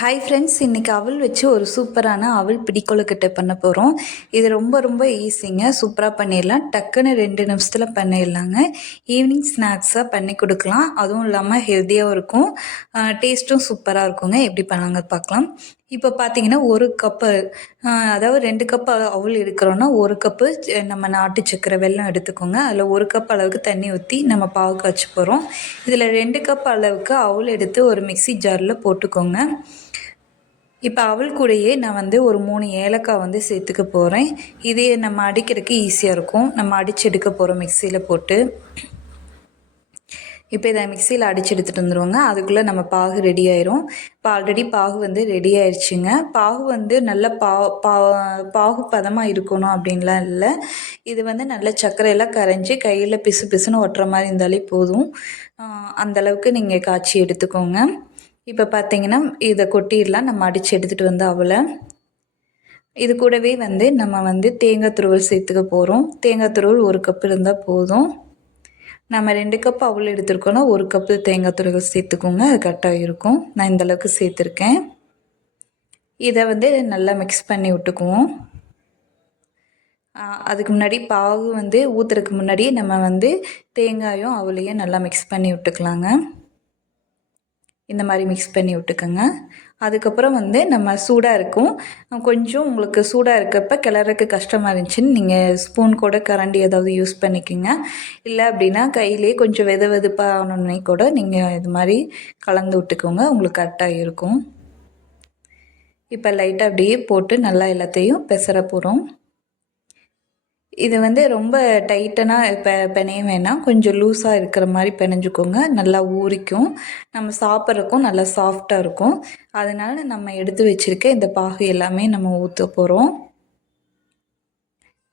Hi friends இன்றைக்கி அவள் வச்சு ஒரு சூப்பரான அவள் பிடிக்கொழுக்கட்டை பண்ண போகிறோம் இது ரொம்ப ரொம்ப ஈஸிங்க சூப்பராக பண்ணிடலாம் டக்குன்னு ரெண்டு நிமிஷத்தில் பண்ணிடலாங்க ஈவினிங் ஸ்நாக்ஸாக பண்ணி கொடுக்கலாம். அதுவும் இல்லாமல் ஹெல்த்தியாகவும் இருக்கும். டேஸ்ட்டும் சூப்பராக இருக்குங்க. எப்படி பண்ணாங்க பார்க்கலாம் இப்போ பார்த்தீங்கன்னா ஒரு கப்பு அதாவது ரெண்டு கப்பு அவள் எடுக்கிறோன்னா ஒரு கப்பு நம்ம நாட்டு சக்கரை வெல்லம் எடுத்துக்கோங்க. அதில் ஒரு கப் அளவுக்கு தண்ணி ஊற்றி நம்ம பாவு காய்ச்சி போகிறோம் இதில் ரெண்டு கப் அளவுக்கு அவள் எடுத்து ஒரு மிக்சி ஜாரில் போட்டுக்கோங்க. இப்போ அவள் கூடயே நான் வந்து ஒரு மூணு ஏலக்காய் வந்து சேர்த்துக்க போகிறேன் இதே நம்ம அடிக்கிறதுக்கு ஈஸியாக இருக்கும். நம்ம அடித்து எடுக்க போகிறோம் மிக்சியில் போட்டு. இப்போ இதை மிக்சியில் அடித்து எடுத்துகிட்டு வந்துடுவோங்க அதுக்குள்ளே நம்ம பாகு ரெடி ஆயிரும். இப்போ ஆல்ரெடி பாகு வந்து ரெடி ஆயிடுச்சுங்க பாகு வந்து நல்ல பா பா பாகு பதமாக இருக்கணும் அப்படின்லாம் இல்லை. இது வந்து நல்ல சர்க்கரையெல்லாம் கரைஞ்சி கையில் பிசு பிசுன்னு ஒட்டுற மாதிரி இருந்தாலே போதும். அந்தளவுக்கு நீங்கள் காய்ச்சி எடுத்துக்கோங்க. இப்போ பார்த்தீங்கன்னா இதை கொட்டிடலாம். நம்ம அடித்து எடுத்துகிட்டு வந்து அவளை. இது கூடவே வந்து நம்ம வந்து தேங்காய் துருவல் சேர்த்துக்க போகிறோம் தேங்காய் துருவல் ஒரு கப் இருந்தால் போதும். நம்ம ரெண்டு கப் அவள் எடுத்துருக்கோன்னா ஒரு கப்பு தேங்காய் துருவல் சேர்த்துக்கோங்க. அது கரெக்டாக இருக்கும். நான் இந்தளவுக்கு சேர்த்துருக்கேன். இதை வந்து நல்லா மிக்ஸ் பண்ணி விட்டுக்குவோம். அதுக்கு முன்னாடி பாகு வந்து ஊற்றுறதுக்கு முன்னாடி நம்ம வந்து தேங்காயும் அவளையும் நல்லா மிக்ஸ் பண்ணி விட்டுக்கலாங்க. இந்த மாதிரி மிக்ஸ் பண்ணி விட்டுக்கோங்க. அதுக்கப்புறம் வந்து நம்ம சூடாக இருக்கும். கொஞ்சம் உங்களுக்கு சூடாக இருக்கப்ப கிளறக்கு கஷ்டமாக இருந்துச்சுன்னு நீங்கள் ஸ்பூன் கூட கரண்டி ஏதாவது யூஸ் பண்ணிக்கோங்க. இல்லை அப்படின்னா கையிலே கொஞ்சம் வெத வெதுப்பாகணுன்னே கூட நீங்கள் இது மாதிரி கலந்து விட்டுக்கோங்க. உங்களுக்கு கரெக்டாக இருக்கும். இப்போ லைட்டாக அப்படியே போட்டு நல்லா எல்லாத்தையும் பெசர போகிறோம் இது வந்து ரொம்ப டைட்டனாக இப்போ பிணைய வேணாம். கொஞ்சம் லூஸாக இருக்கிற மாதிரி பிணைஞ்சிக்கோங்க. நல்லா ஊறிக்கும். நம்ம சாப்பிட்றக்கும் நல்லா சாஃப்டாக இருக்கும். அதனால் நம்ம எடுத்து வச்சுருக்க இந்த பாகு எல்லாமே நம்ம ஊற்ற போகிறோம்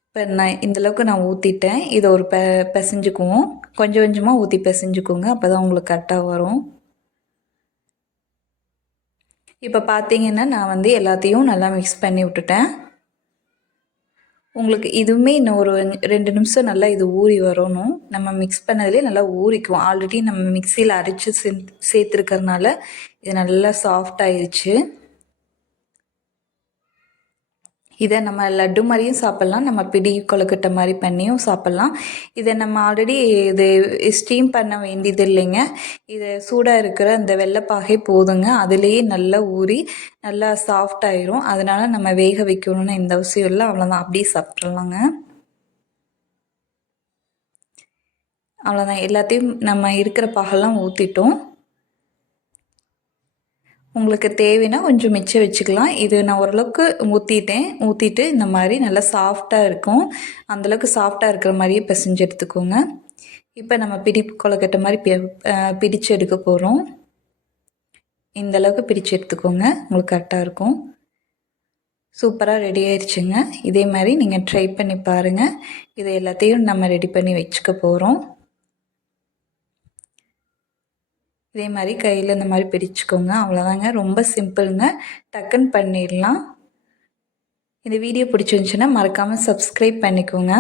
இப்போ நான் இந்தளவுக்கு நான் ஊற்றிட்டேன் இதை ஒரு பெ பிசைஞ்சுக்குவோம். கொஞ்சம் கொஞ்சமாக ஊற்றி பிசைஞ்சுக்கோங்க. அப்போ தான் உங்களுக்கு கரெக்டாக வரும். இப்போ பார்த்தீங்கன்னா நான் வந்து எல்லாத்தையும் நல்லா மிக்ஸ் பண்ணி விட்டுட்டேன். உங்களுக்கு இதுவுமே இன்னும் ஒரு ரெண்டு நிமிஷம் நல்லா இது ஊறி வரணும். நம்ம மிக்ஸ் பண்ணதுலேயே நல்லா ஊறிக்குவோம். ஆல்ரெடி நம்ம மிக்சியில் அரைச்சி சே சேர்த்துருக்கறனால இது நல்லா சாஃப்ட் ஆயிடுச்சு இதை நம்ம லட்டு மாதிரியும் சாப்பிட்லாம். நம்ம பிடி கொழுக்கட்டை மாதிரி பண்ணியும் சாப்பிட்லாம். இதை நம்ம ஆல்ரெடி இது ஸ்டீம் பண்ண வேண்டியது இல்லைங்க. இது சூடாக இருக்கிற அந்த வெள்ளைப்பாகை போதுங்க. அதுலேயே நல்லா ஊறி நல்லா சாஃப்ட் ஆயிரும். அதனால் நம்ம வேக வைக்கணும்னு இந்த அவசியம் இல்லை. அவ்வளோதான் அப்படியே சாப்பிட்றலாங்க அவ்வளோதான் எல்லாத்தையும் நம்ம இருக்கிற பாகெல்லாம் ஊற்றிட்டோம் உங்களுக்கு தேவைன்னா கொஞ்சம் மிச்சம் வச்சுக்கலாம். இது நான் ஓரளவுக்கு ஊற்றிட்டேன் ஊற்றிட்டு இந்த மாதிரி நல்லா சாஃப்டாக இருக்கும். அந்தளவுக்கு சாஃப்டாக இருக்கிற மாதிரியே பிசைஞ்சு எடுத்துக்கோங்க. இப்போ நம்ம பிடி கொலக்கட்டை மாதிரி பிடிச்சு எடுக்க போகிறோம் இந்தளவுக்கு பிடிச்சு எடுத்துக்கோங்க. உங்களுக்கு கரெக்டாக இருக்கும். சூப்பராக ரெடி ஆயிடுச்சுங்க இதே மாதிரி நீங்கள் ட்ரை பண்ணி பாருங்கள் இதை எல்லாத்தையும் நம்ம ரெடி பண்ணி வச்சுக்க போகிறோம் இதே மாதிரி கையில் இந்த மாதிரி பிடிச்சிக்கோங்க அவ்வளோதாங்க ரொம்ப சிம்பிளுங்க. டக்குன்னு பண்ணிடலாம். இந்த வீடியோ பிடிச்சிருந்துச்சின்னா மறக்காமல் சப்ஸ்கிரைப் பண்ணிக்கோங்க.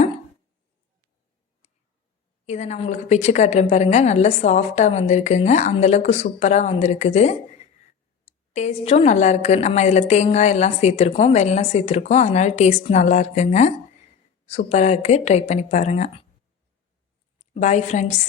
இதை நான் உங்களுக்கு பிச்சு காட்டுறேன் பாருங்கள் நல்லா சாஃப்டாக வந்திருக்குங்க. அந்தளவுக்கு சூப்பராக வந்திருக்குது. டேஸ்ட்டும் நல்லாயிருக்கு நம்ம இதில் தேங்காய் எல்லாம் சேர்த்துருக்கோம். வெள்ளம் சேர்த்துருக்கோம். அதனால் டேஸ்ட் நல்லா இருக்குங்க. சூப்பராக இருக்குது ட்ரை பண்ணி பாருங்கள் பாய் ஃப்ரெண்ட்ஸ்